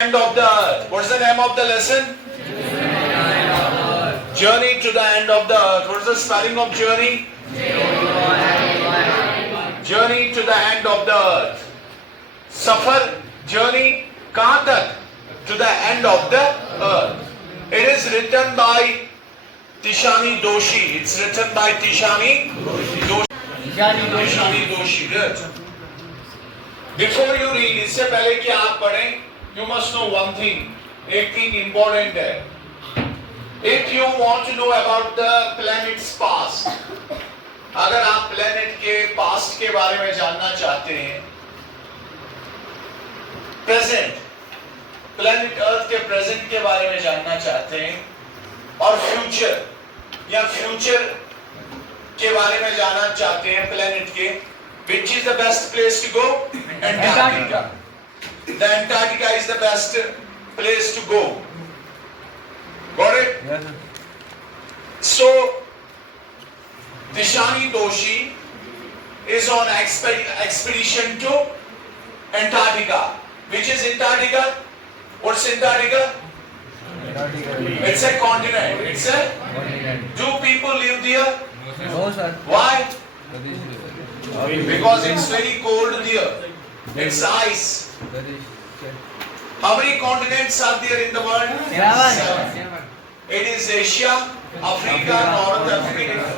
End of the earth. What's the name of the lesson? Journey to the end of the earth. What's the spelling of journey? Journey to the end of the earth. Safar, journey, कहाँ तक? To the end of the earth. It is written by Tishani Doshi. It's written by Tishani Doshi. Good. Before you read, इससे पहले कि आप पढ़ें, you must know one thing. एक thing important है. If you want to know about the planet's past, अगर आप planet के past के बारे में जानना चाहते हैं, present, planet Earth के present के बारे में जानना चाहते हैं, और future या future के बारे में जानना चाहते हैं planet के, which is the best place to go? Antarctica. The Antarctica is the best place to go. Got it? Yes, So, Tishani Doshi is on expedition to Antarctica. Which is Antarctica? What's Antarctica? It's a continent. It's a. Do people live there? No, sir. Why? Because it's very cold there. It's ice. How many continents are there in the world? Seven. It is Asia, Africa,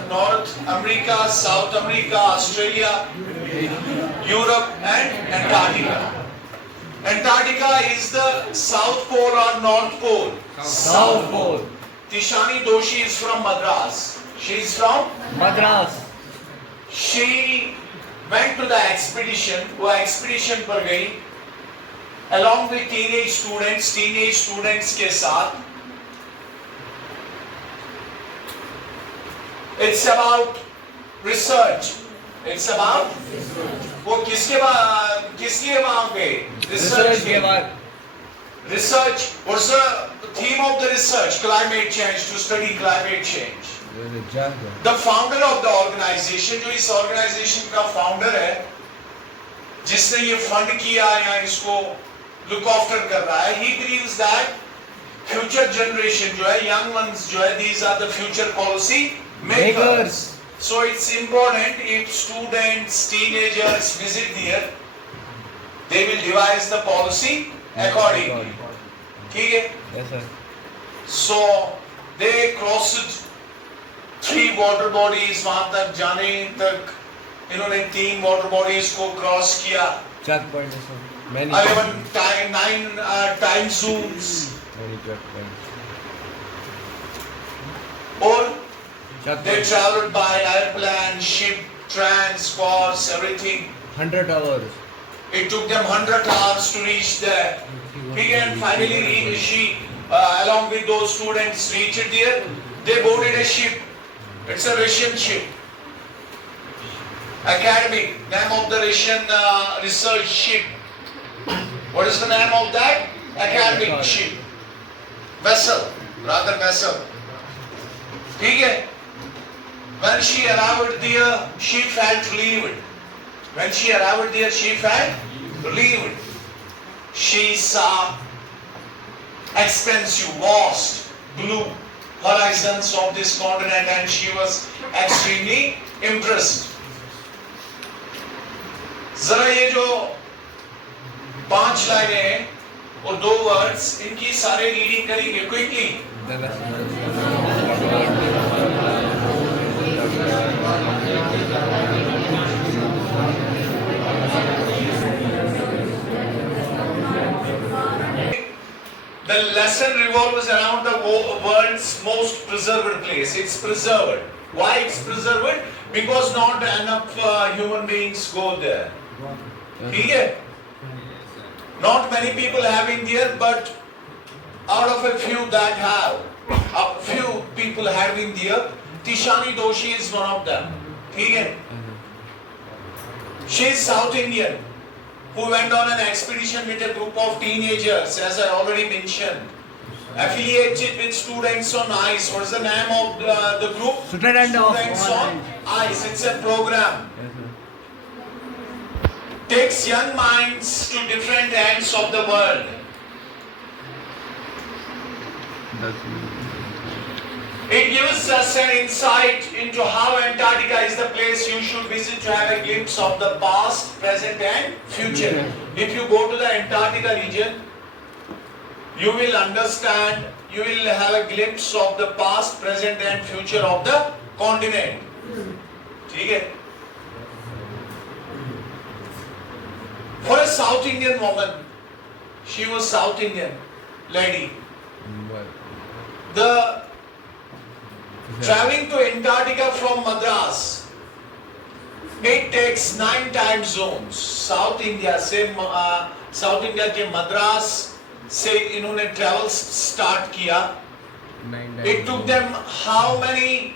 North America, South America, Australia, Europe, and Antarctica. Antarctica is the South Pole or North Pole? South Pole. Tishani Doshi is from Madras. She is from? Madras. She went to the expedition. वो expedition पर गई along with teenage students के साथ. It's about research. It's about वो किसके लिए वहाँ गए? Research के बाद. Research. What's the theme of the research? Climate change. To study climate change. The founder of the organization, जो इस organization का founder है, जिसने ये fund किया या इसको look after कर रहा है, he believes that future generation जो है, young ones जो है, these are the future policy makers. So it's important if students, teenagers visit there, they will devise the policy accordingly. ठीक है? Yes, sir. So they crossed 3 water bodies. वहां तक जाने तक इन्होंने 3 water bodies को cross किया. Checkpoint, sir. Many. 9 time zones. Many checkpoints. और they Checkpoint. traveled by airplane, ship, trains, cars, everything. 100 hours. It took them 100 hours to reach there. And finally, she, along with those students, reached there. They boarded a ship. It's a Russian ship. Academic, name of the Russian research ship. What is the name of that? Academic ship. Vessel, rather vessel. ठीक है? When she arrived there, she felt relieved. When she arrived there, she felt relieved. She saw expansive, vast, blue horizons of this continent, and she was extremely impressed. जरा ये जो 5 लाइनें हैं और 2 words, इनकी सारे रीडिंग करेंगे quickly. The lesson revolves around the world's most preserved place. It's preserved. Why it's preserved? Because not enough human beings go there. ठीक है? Not many people have been there, but out of a few that have, a few people have been there. Tishani Doshi is one of them. ठीक है? She is South Indian, who went on an expedition with a group of teenagers, as I already mentioned, affiliated with Students on Ice. What is the name of the group? Students on Ice. It's a program. Takes young minds to different ends of the world. It gives us an insight into how Antarctica is the place you should visit to have a glimpse of the past, present and future. If you go to the Antarctica region, you will understand, you will have a glimpse of the past, present and future of the continent. ठीक है? For a South Indian woman, she was South Indian lady. The traveling to Antarctica from Madras, it takes 9 time zones. South India के मद्रास से इन्होंने travel start किया. It took them how many?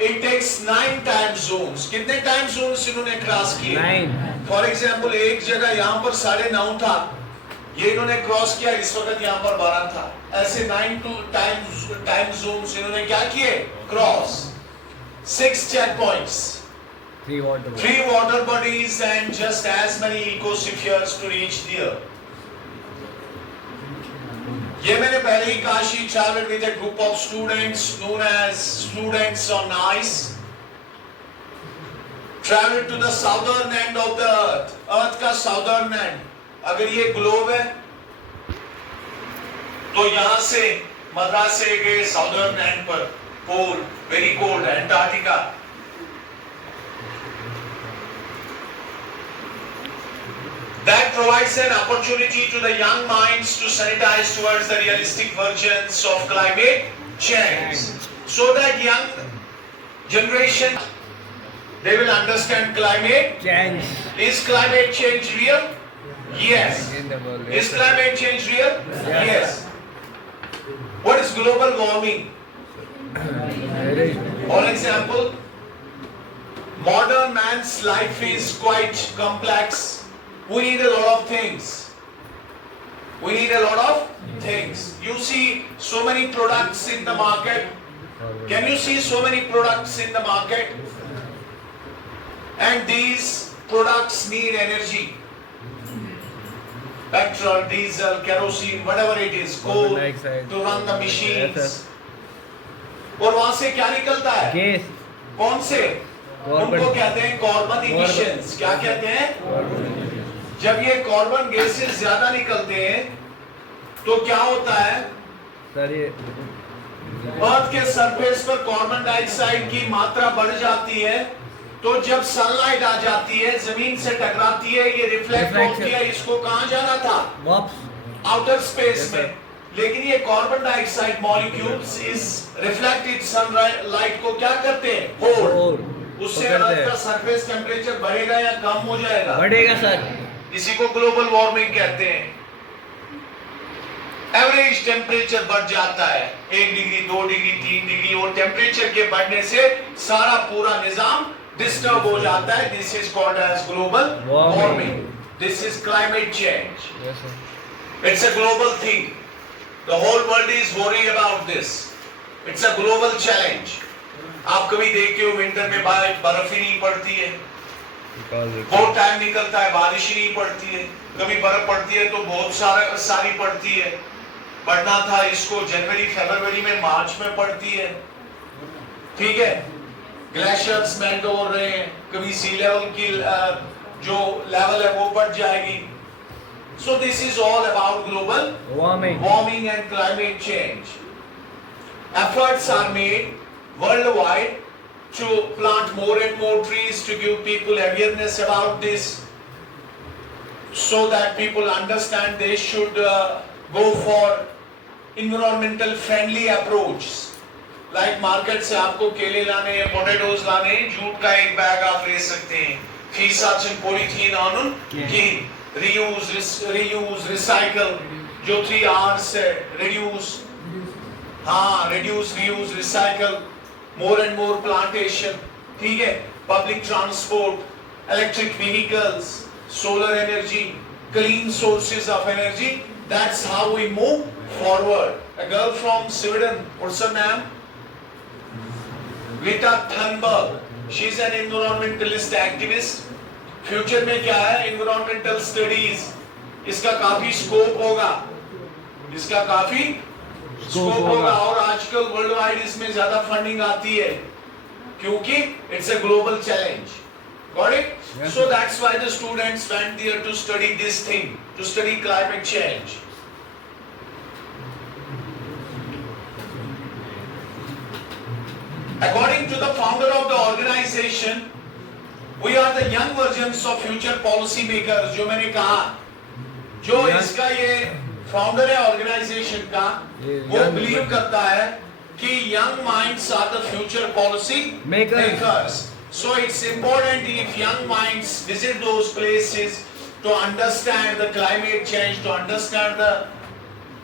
It takes 9 time zones. कितने time zones इन्होंने cross किए? 9. For example एक जगह यहाँ पर 9:30 था, ये इन्होंने क्रॉस किया, इस वक्त यहाँ पर 12 था. ऐसे 9 टाइम जोन्स इन्होंने क्या किए? Cross. 6 check points, 3 water bodies and just as many ecospheres to reach there. ये मैंने पहले ही कहा, she traveled with a group of students known as students on ice. Traveled to the southern end of the earth. अर्थ का southern end. अगर ये globe है तो यहां से मद्रास से गए साउदर्न एंड पर, pole, very cold, Antarctica. That provides an opportunity to the young minds to sanitize towards the realistic versions of climate change, so that young generation, they will understand climate change. Is climate change real? Yes. Is climate change real? Yes. What is global warming? For example, modern man's life is quite complex. We need a lot of things. You see so many products in the market. Can you see so many products in the market? And these products need energy. Petrol, diesel, kerosene, whatever it is, coal to run the machines. और वहां से क्या निकलता है? Gas. कौन से? उनको कहते हैं कार्बन इमिशंस. क्या कहते हैं? जब ये कार्बन गैसेस ज्यादा निकलते हैं तो क्या होता है? अर्थ के सरफेस पर कार्बन डाइऑक्साइड की मात्रा बढ़ जाती है. तो जब सनलाइट आ जाती है, जमीन से टकराती है, ये रिफ्लेक्ट होती है. इसको कहां जाना था? आउटर स्पेस में. लेकिन ये कार्बन डाइऑक्साइड मॉलिक्यूल्स इस रिफ्लेक्टेड सनलाइट को क्या करते हैं? होल्ड. उससे अर्थ का सरफेस टेम्परेचर बढ़ेगा या कम हो जाएगा? बढ़ेगा सर. इसी को ग्लोबल वार्मिंग कहते हैं. एवरेज टेम्परेचर बढ़ जाता है 1 डिग्री, 2 डिग्री, 3 डिग्री, और टेम्परेचर के बढ़ने से सारा पूरा निजाम डिस्टर्ब हो जाता है. This is called as global warming. This is climate change. It's a global thing. The whole world is worried about this. It's a global challenge. आप कभी देखते हो विंटर में बर्फ ही नहीं पड़ती है, बहुत टाइम निकलता है, बारिश ही नहीं पड़ती है. कभी बर्फ पड़ती है तो बहुत सारी पड़ती है. पढ़ना था इसको जनवरी, फरवरी में, मार्च में पड़ती है. ठीक है. ग्लेशियर्स मेल्ट हो रहे हैं, कभी सी लेवल की जो लेवल है वो बढ़ जाएगी. So this is all about global warming and climate change. Efforts are made worldwide to plant more and more trees to give people awareness about this, so that people understand they should go for environmental friendly approach. Like market से आपको केले लाने, potatoes लाने, jute का एक bag आप ले सकते हैं. फीसाचन पॉलीथीन आनुन की reuse, recycle, जो 3 R's है. reduce, reuse, recycle, more and more plantation. ठीक है. Public transport, electric vehicles, solar energy, clean sources of energy. That's how we move forward. A girl from Sweden, what's her name? Greta Thunberg. She's an environmentalist activist. Future में क्या है? Environmental studies. इसका काफी scope होगा. Scope होगा और आजकल world wide इसमें ज्यादा फंडिंग आती है क्योंकि it's a global challenge. Got it? Yes. So that's why the students went there to study this thing, to study climate change. According to the founder of the organization, we are the young versions of future policy makers. जो मैंने कहा, जो Yes. इसका ये founder है organisation का, वो believe करता है कि young minds are the future policy makers. So it's important if young minds visit those places to understand the climate change, to understand the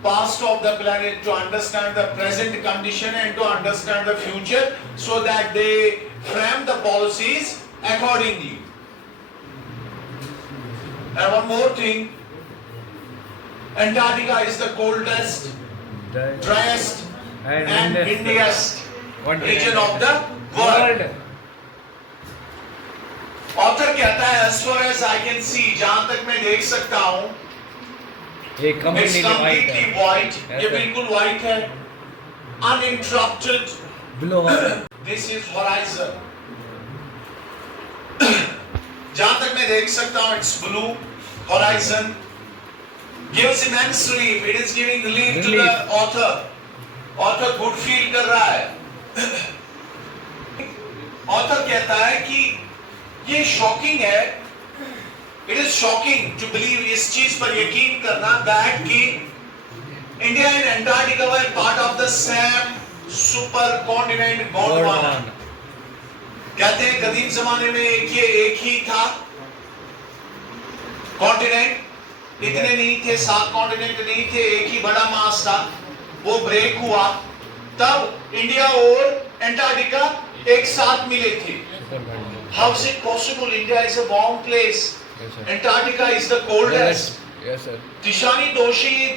past of the planet, to understand the present condition and to understand the future so that they frame the policies accordingly. And one more thing, Antarctica is the coldest, driest and windiest region of the world. Author कहता है as far as I can see, जहां तक मैं देख सकता हूं, एक it's completely white. Yes, ये sir. बिल्कुल white है, uninterrupted. Below. This is horizon. जहां तक मैं देख सकता हूं, it's blue horizon. Gives immense relief. It is giving relief to the author. Author good feel कर रहा है. Author कहता है कि ये शॉकिंग है. It is shocking to believe, इस चीज पर यकीन करना that कि India and Antarctica were part of the same supercontinent Gondwana. कहते हैं कदीम जमाने में एक ही था कॉन्टिनेंट. इतने नहीं थे, 7 कॉन्टिनेंट नहीं थे, एक ही बड़ा मास था. वो ब्रेक हुआ, तब इंडिया और एंटार्क्टिका एक साथ मिले थे. How is it possible? India is a warm place. Yes, sir. Antarctica is the coldest. Yes, sir. Tishani Doshi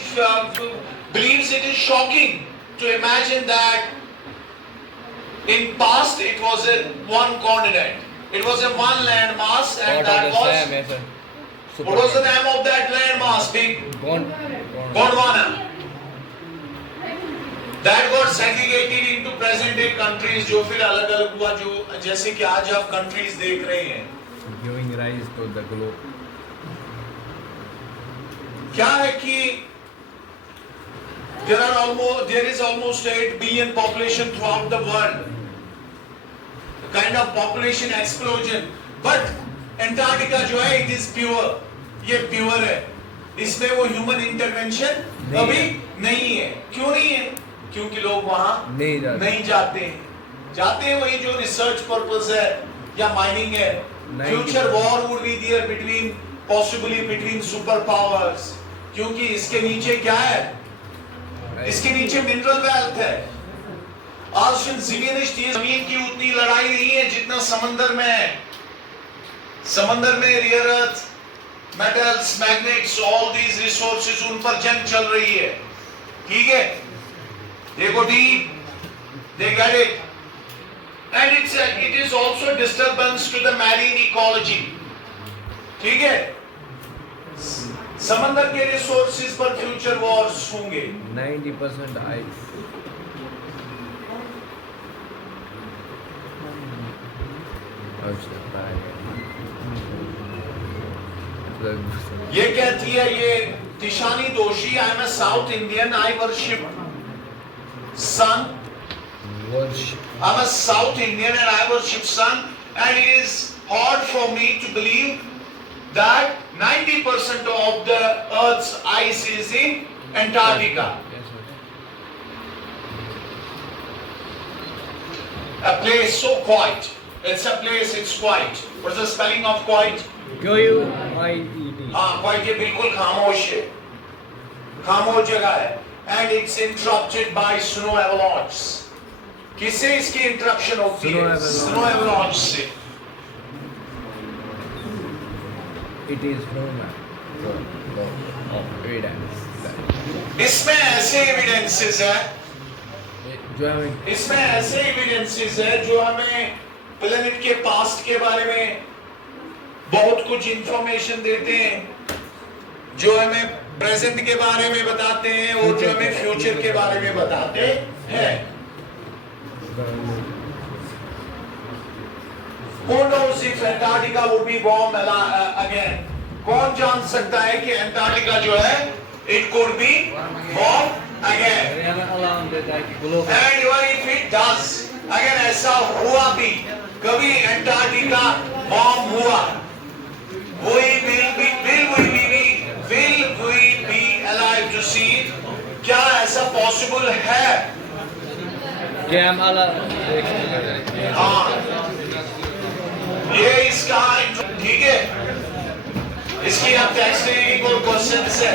believes it is shocking to imagine that in past it was a one continent. It was a one land mass and that was, Yes, sir. what was the name of that land mass? Big Gondwana. That got segregated into present day countries, जो फिर अलग अलग हुआ, जो जैसे कि आज आप countries देख रहे हैं. Giving rise to the globe. क्या है कि there is almost 8 billion population throughout the world. The kind of population explosion. But Antarctica जो है, it is pure. ये pure है. इसमें वो human intervention अभी नहीं है. क्यों नहीं है? क्योंकि लोग वहाँ नहीं जाते हैं. जाते हैं वही जो रिसर्च पर्पस है या माइनिंग है. Future war would be there between, possibly between super powers. क्योंकि इसके नीचे क्या है? इसके नीचे मिनरल वेल्थ है. आज जमीन की उतनी लड़ाई नहीं है जितना समंदर में है. समंदर में rear earth, metals, magnets, all these resources, उन पर जंग चल रही है. ठीक है, they go deep, they get it, and it is also disturbance to the marine ecology. ठीक है, समंदर के रिसोर्सेज पर फ्यूचर वॉर्स होंगे. 90% ice. ये कहती है ये तिशानी दोषी, I am a south Indian, I worship sun. I'm a South Indian and I worship sun, and it is hard for me to believe that 90% of the Earth's ice is in Antarctica. A place so quiet. It's a place, it's quiet. What's the spelling of quiet? Quiet. हाँ, quiet ये बिल्कुल खामोश है. खामोश जगह है. And it's interrupted by snow avalanches. किससे इसकी interruption होती है? Snow avalanche से. It is human. Evidence. इसमें ऐसे evidences है. जो हमें इसमें ऐसे evidences है जो हमें planet के past के बारे में बहुत कुछ information देते हैं, जो हमें प्रेजेंट के बारे में बताते हैं और जो हमें फ्यूचर के बारे में बताते हैं। Who knows if Antarctica would be warm again? कौन जान सकता है कि अंटार्कटिका जो है it could be warm again? And even if it does, अगर ऐसा हुआ भी कभी अंटार्कटिका वार्म हुआ, will we be alive to see it? क्या ऐसा पॉसिबल है? हाँ, ये इसका ठीक है। इसकी आप टेक्स्ट रीडिंग और क्वेश्चन है।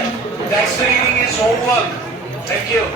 Text reading is homework. Thank you.